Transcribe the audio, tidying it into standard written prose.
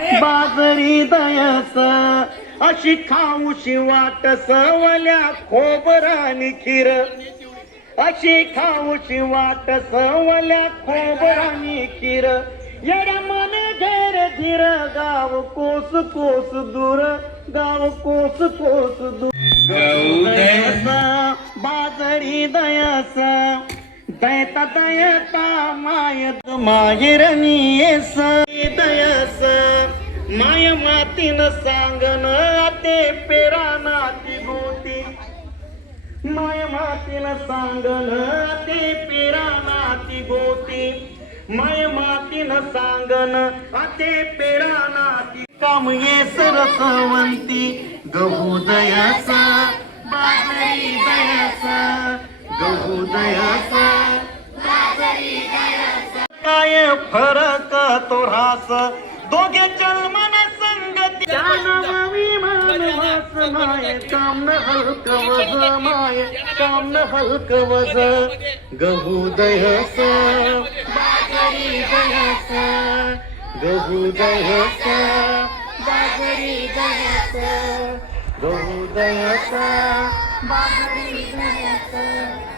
बाजरी दयस अशी खाऊशी वाट सवल्या खोबरानी खीर अशी खाऊशी वाट सवल्या खोबरानी खीर येड्या मन घेर धीर गाव कोस कोस दूर गाव कोस कोस दूर दयस बाजरी दयस दयता दयता मायत माहेरनी येस दयस माय मातीन सांगन ते पेरा नाती गोती माय मातीन सांगन ते पेरा नाती गोती माय मातीन सांगन ते पेरा नाती काम ये सरसवंती गहू दयास बाजरी दयास गहू दयास बाजरी दयास काय फरक तो रास दोघे चलमन संगती विमान वास माय काम न हलक वज माय काम न हलक वज गहू दयस बाजरी दयस गहू दयस बाजरी दयस गहू दयस बाजरी दयस